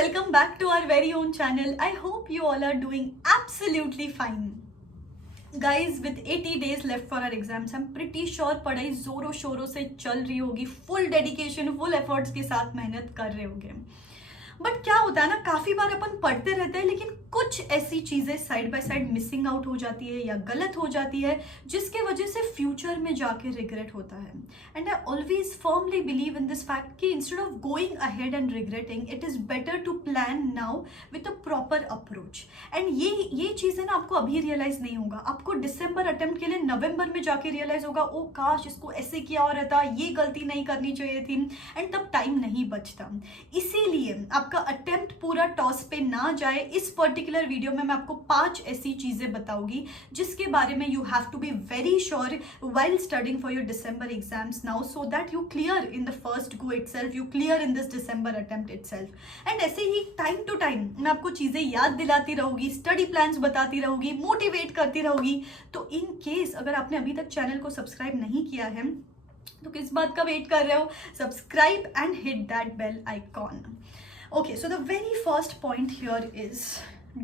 welcome back to our very own channel. I hope you all are doing absolutely fine. Guys, with 80 days left for our exams, I'm pretty sure पढ़ाई जोरों शोरों से चल रही होगी, full dedication, full efforts के साथ मेहनत कर रहे होंगे. बट क्या होता है ना, काफी बार अपन पढ़ते रहते हैं लेकिन कुछ ऐसी चीजें side by side missing out हो जाती है या गलत हो जाती है जिसके वजह से फ्यूचर में जाके रिग्रेट होता है. And I always firmly believe in this fact कि instead of going ahead and regretting, it is better to plan now with a proper approach. And ये चीजें ना आपको अभी रियलाइज नहीं होगा, आपको दिसंबर अटेम्प्ट के लिए नवंबर में जाके रियलाइज होगा, ओ काश इसको ऐसे किया और रहता, ये गलती नहीं करनी चाहिए थी, एंड तब टाइम नहीं बचता. इसीलिए आपका अटेम्प्ट पूरा टॉस पे ना जाए, इस पर्टिकुलर वीडियो में मैं आपको 5 ऐसी चीजें बताऊंगी जिसके बारे में you have to be very sure while studying for your December exams now, so that you clear in the first go itself, you clear in this December attempt itself. And ऐसे ही टाइम टू टाइम मैं आपको चीजें याद दिलाती रहूंगी, study plans बताती रहूंगी, motivate करती रहूंगी. तो इन केस अगर आपने अभी तक चैनल को सब्सक्राइब नहीं किया है तो किस बात का वेट कर रहे हो? Subscribe and hit that bell icon. Okay, so the very first point here is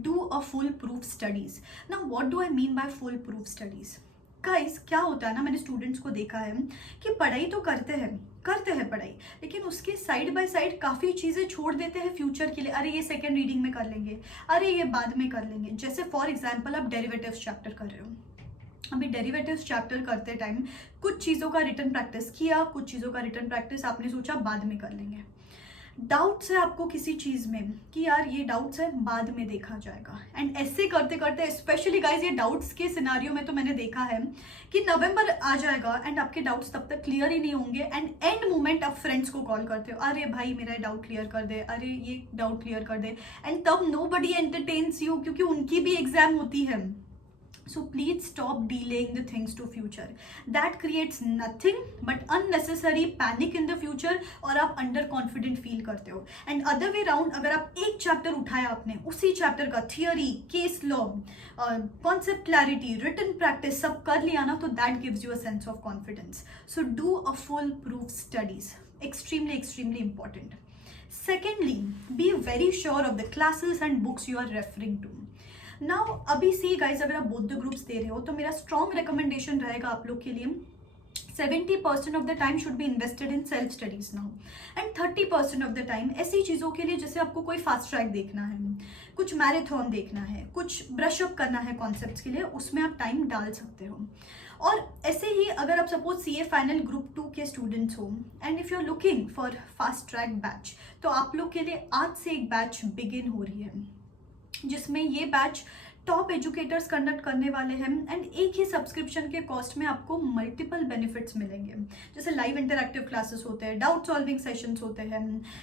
do a foolproof studies. Now, what do I mean by foolproof studies? Guys, क्या होता है ना, मैंने स्टूडेंट्स को देखा है कि पढ़ाई तो करते हैं पढ़ाई, लेकिन उसके साइड बाय साइड काफ़ी चीज़ें छोड़ देते हैं फ्यूचर के लिए. अरे ये सेकेंड रीडिंग में कर लेंगे, अरे ये बाद में कर लेंगे. जैसे फॉर एग्जाम्पल आप डेरिवेटिव्स चैप्टर कर रहे हो, अभी डेरिवेटिव्स चैप्टर करते टाइम कुछ चीज़ों का रिटन प्रैक्टिस किया, कुछ चीज़ों का रिटन प्रैक्टिस आपने सोचा बाद में कर लेंगे. डाउट्स है आपको किसी चीज़ में कि यार ये डाउट्स है बाद में देखा जाएगा, एंड ऐसे करते करते स्पेशली गाइज ये डाउट्स के सिनारियो में तो मैंने देखा है कि नवंबर आ जाएगा एंड आपके डाउट्स तब तक क्लियर ही नहीं होंगे, एंड एंड मोमेंट आप फ्रेंड्स को कॉल करते हो, अरे भाई मेरा डाउट क्लियर कर दे, अरे ये डाउट क्लियर कर दे, एंड तब नोबडी एंटरटेन्स यू क्योंकि उनकी भी एग्जाम होती है. So please stop delaying the things to future. That creates nothing but unnecessary panic in the future और आप under confident feel करते हो. And other way round, अगर आप एक चैप्टर उठाया आपने, उसी चैप्टर का theory, case law, concept clarity, written practice सब कर लिया ना, तो that gives you a sense of confidence. So do a full proof studies. Extremely important. Secondly, be very sure of the classes and books you are referring to. Now अभी see guys अगर आप both the groups they रहे हो तो मेरा strong recommendation रहेगा आप लोग के लिए 70% of the time should be invested in self studies now, and 30% of the time ऐसी चीज़ों के लिए जैसे आपको कोई फास्ट ट्रैक देखना है, कुछ मैराथन देखना है, कुछ ब्रशअप करना है कॉन्सेप्ट्स के लिए, उसमें आप टाइम डाल सकते हो. और ऐसे ही अगर आप सपोज CA फाइनल ग्रुप 2 के स्टूडेंट्स हो and if you are looking for fast track batch, तो आप लोग के लिए आज से एक बैच बिगिन हो रही है जिसमें ये बैच टॉप एजुकेटर्स कंडक्ट करने वाले हैं, एंड एक ही सब्सक्रिप्शन के कॉस्ट में आपको मल्टीपल बेनिफिट्स मिलेंगे. जैसे लाइव इंटरैक्टिव क्लासेस होते हैं, डाउट सॉल्विंग सेशंस होते हैं,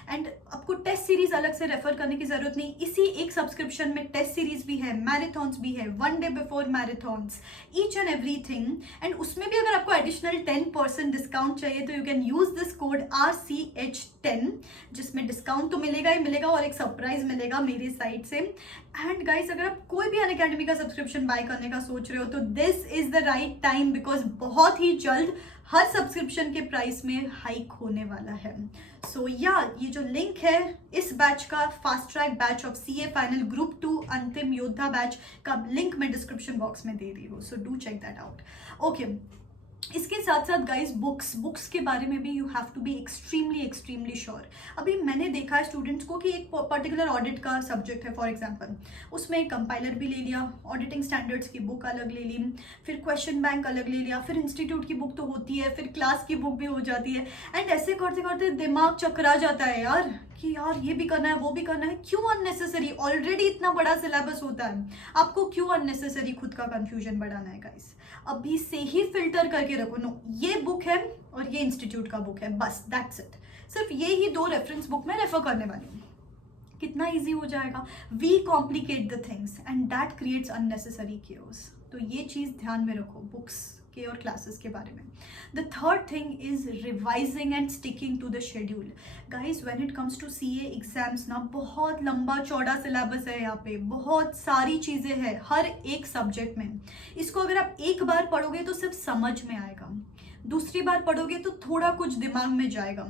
एंड आपको टेस्ट सीरीज अलग से रेफर करने की जरूरत नहीं. इसी एक सब्सक्रिप्शन में टेस्ट सीरीज भी है, मैराथन्स भी है, 1 day before marathons, each and everything. And उसमें भी अगर आपको एडिशनल 10% डिस्काउंट चाहिए तो you can use this code RCH10, जिसमें डिस्काउंट तो मिलेगा ही मिलेगा और एक सरप्राइज मिलेगा मेरी साइड से. एंड गाइस अगर आप कोई भी अनअकैडमी का सब्सक्रिप्शन बाय करने का सोच रहे हो तो this is the right time, because बहुत ही जल्द हर सब्सक्रिप्शन के प्राइस में हाइक होने वाला है. सो ये जो लिंक है इस बैच का, fast track batch of CA final group 2 अंतिम योद्धा बैच का लिंक मैं डिस्क्रिप्शन बॉक्स में दे रही हूँ, so do check that out. Okay, इसके साथ साथ गाइज बुक्स के बारे में भी you have to be extremely sure. अभी मैंने देखा है स्टूडेंट्स को कि एक पर्टिकुलर ऑडिट का सब्जेक्ट है फॉर एग्जांपल, उसमें कंपाइलर भी ले लिया, ऑडिटिंग स्टैंडर्ड्स की बुक अलग ले ली, फिर क्वेश्चन बैंक अलग ले लिया, फिर इंस्टीट्यूट की बुक तो होती है, फिर क्लास की बुक भी हो जाती है, एंड ऐसे करते करते दिमाग चकरा जाता है यार कि यार ये भी करना है वो भी करना है. क्यों अननेसेसरी? ऑलरेडी इतना बड़ा सिलेबस होता है, आपको क्यों अननेसेसरी खुद का कंफ्यूजन बढ़ाना है गाइस? अभी से ही फिल्टर करके रखो, नो ये बुक है और ये इंस्टीट्यूट का बुक है, बस दैट्स इट. सिर्फ ये ही 2 रेफरेंस बुक में रेफर करने वाली हूँ. कितना इजी हो जाएगा. We complicate the things and that creates unnecessary chaos. तो ये चीज़ ध्यान में रखो बुक्स के और क्लासेस के बारे में. The third thing is revising and sticking to the schedule. Guys when it comes to CA exams ना, बहुत लंबा चौड़ा सिलेबस है, यहाँ पे बहुत सारी चीज़ें हैं हर एक सब्जेक्ट में. इसको अगर आप एक बार पढ़ोगे तो सिर्फ समझ में आएगा, दूसरी बार पढ़ोगे तो थोड़ा कुछ दिमाग में जाएगा,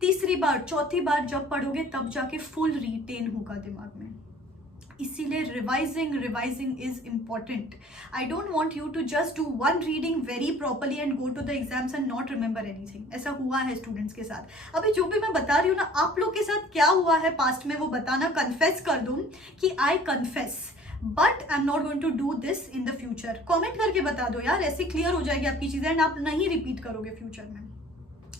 तीसरी बार चौथी बार जब पढ़ोगे तब जाके फुल रिटेन होगा दिमाग में। इसीलिए revising is important. I don't want you to just do one reading very properly and go to the exams and not remember anything. ऐसा हुआ है स्टूडेंट्स के साथ। अभी जो भी मैं बता रही हूँ ना, आप लोग के साथ क्या हुआ है पास्ट में वो बताना, कन्फेस कर दूँ कि I confess but I am not going to do this in the future. Comment करके बता दो यार, ऐसे क्लियर हो जाएगी आपकी चीज़ें एंड आप नहीं रिपीट करोगे फ्यूचर में।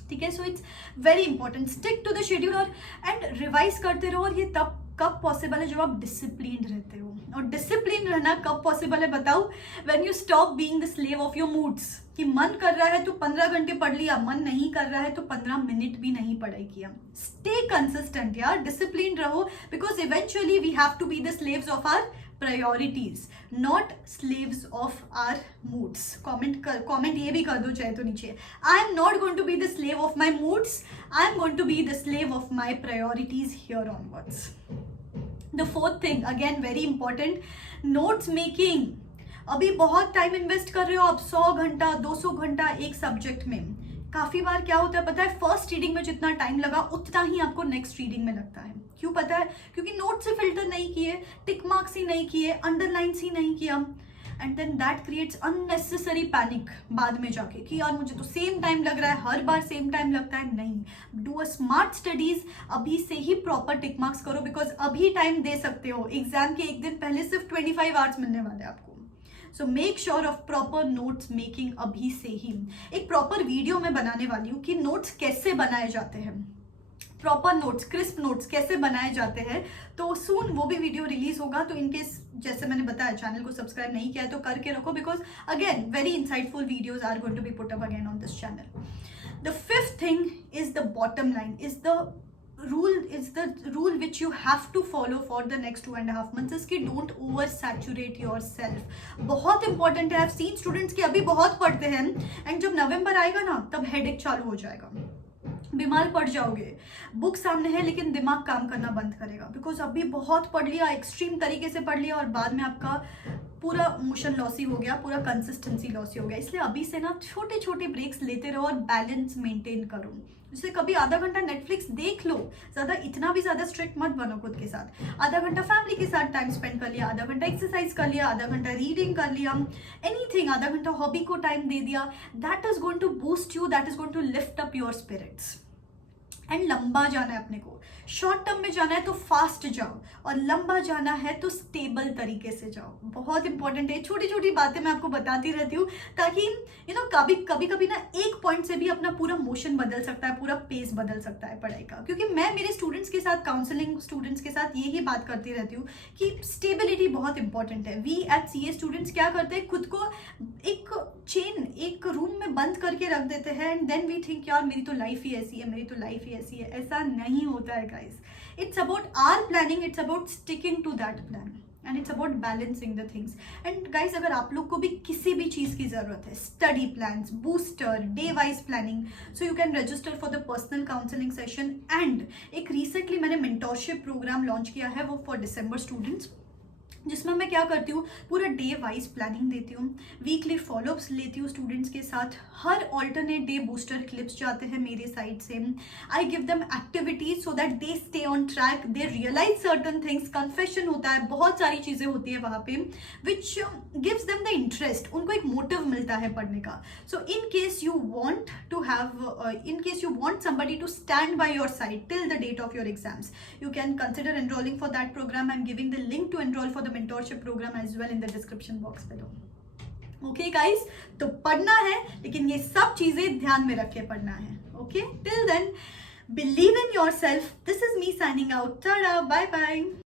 ठीक है, so it's very important, stick to the schedule और एंड रिवाइज करते रहो। और ये तब कब पॉसिबल है जब आप डिसिप्लिन रहते हो। और डिसिप्लिन रहना कब पॉसिबल है बताओ, when you stop being the slave of your moods. कि मन कर रहा है तो 15 घंटे पढ़ लिया, मन नहीं कर रहा है तो 15 मिनट भी नहीं पढ़ाई किया। स्टे कंसिस्टेंट यार, डिसिप्लिन रहो, because eventually we have to be the slaves of our priorities, not slaves of our moods. Comment ये भी कर दो चाहे तो नीचे, I am not going to be the slave of my moods, I am going to be the slave of my priorities here onwards. The fourth thing, again very important, notes making. अभी बहुत time invest कर रहे हो आप, 100 घंटा 200 घंटा एक subject में। काफी बार क्या होता है पता है, फर्स्ट रीडिंग में जितना टाइम लगा उतना ही आपको नेक्स्ट रीडिंग में लगता है। क्यों पता है? क्योंकि नोट से फिल्टर नहीं किए, टिक मार्क्स ही नहीं किए, अंडरलाइंस ही नहीं किया, and then that creates unnecessary panic बाद में जाके कि यार मुझे तो सेम टाइम लग रहा है, हर बार सेम टाइम लगता है। नहीं, डू अ स्मार्ट स्टडीज, अभी से ही प्रॉपर टिक मार्क्स करो, बिकॉज अभी टाइम दे सकते हो। एग्जाम के एक दिन पहले सिर्फ 25 आवर्स मिलने वाले हैं आपको। So make sure of proper notes making अभी से ही। एक प्रॉपर वीडियो मैं बनाने वाली हूँ कि नोट्स कैसे बनाए जाते हैं, प्रॉपर नोट्स, क्रिस्प नोट्स कैसे बनाए जाते हैं। तो सून वो भी वीडियो रिलीज होगा। तो इनकेस जैसे मैंने बताया चैनल को सब्सक्राइब नहीं किया है तो करके रखो, because again very insightful videos are going to be put up again on this channel. The fifth thing is the bottom line, is the rule which you have to follow for the next 2.5 months is कि don't over saturate yourself। बहुत important है। I've seen students कि अभी बहुत पढ़ते हैं and जब नवंबर आएगा ना तब हेडेक चालू हो जाएगा, बीमार पड़ जाओगे। बुक सामने है लेकिन दिमाग काम करना बंद करेगा, बिकॉज अभी बहुत पढ़ लिया, एक्सट्रीम तरीके से पढ़ लिया और बाद में आपका पूरा मोशन लॉसी हो गया, पूरा कंसिस्टेंसी लॉसी हो गया। इसलिए अभी से ना छोटे छोटे ब्रेक्स लेते रहो और बैलेंस मेंटेन करो। जैसे कभी आधा घंटा नेटफ्लिक्स देख लो, ज़्यादा इतना भी ज़्यादा स्ट्रिक्ट मत बनो खुद के साथ। आधा घंटा फैमिली के साथ टाइम स्पेंड कर लिया, आधा घंटा एक्सरसाइज कर लिया, आधा घंटा रीडिंग कर लिया, एनीथिंग, आधा घंटा हॉबी को टाइम दे दिया। That is going to boost you, that is going to lift up your spirits. And लंबा जाना है अपने को, शॉर्ट टर्म में जाना है तो फास्ट जाओ, और लंबा जाना है तो स्टेबल तरीके से जाओ। बहुत इंपॉर्टेंट है, छोटी छोटी बातें मैं आपको बताती रहती हूँ ताकि कभी ना एक पॉइंट से भी अपना पूरा मोशन बदल सकता है, पूरा पेस बदल सकता है पढ़ाई का। क्योंकि मैं मेरे स्टूडेंट्स के साथ, काउंसलिंग स्टूडेंट्स के साथ यही बात करती रहती हूँ कि स्टेबिलिटी बहुत इंपॉर्टेंट है। वी एट CA स्टूडेंट्स क्या करते हैं, खुद को एक रूम में बंद करके रख देते हैं एंड देन वी थिंक यार मेरी तो लाइफ ही ऐसी है, मेरी तो लाइफ ही ऐसी है। ऐसा नहीं होता है guys. It's about our planning, it's about sticking to that plan and it's about balancing the things. And guys, अगर आप लोग को भी किसी भी चीज़ की ज़रूरत है, study plans, booster, day wise planning, so you can register for the personal counselling session. And एक रिसेंटली मैंने मेंटोरशिप प्रोग्राम लॉन्च किया है, वो फॉर दिसंबर स्टूडेंट्स, जिसमें मैं क्या करती हूँ, पूरा डे वाइज प्लानिंग देती हूँ, वीकली फॉलोअप्स लेती हूँ स्टूडेंट्स के साथ, हर ऑल्टरनेट डे बूस्टर क्लिप्स जाते हैं मेरे साइड से। I give them activities so that they stay on track, they realise certain things, confession होता है, बहुत सारी चीज़ें होती है वहाँ पे which gives them the interest, उनको एक मोटिव मिलता है पढ़ने का। So in case you want somebody to stand by your side till the date of your exams, you can consider enrolling for that program. I'm giving the link to enroll for the mentorship program as well in the description box below. Okay guys, तो पढ़ना है लेकिन ये सब चीजें ध्यान में रख के पढ़ना है। Okay, till then, believe in yourself. This is me signing out. Ta-da, bye bye.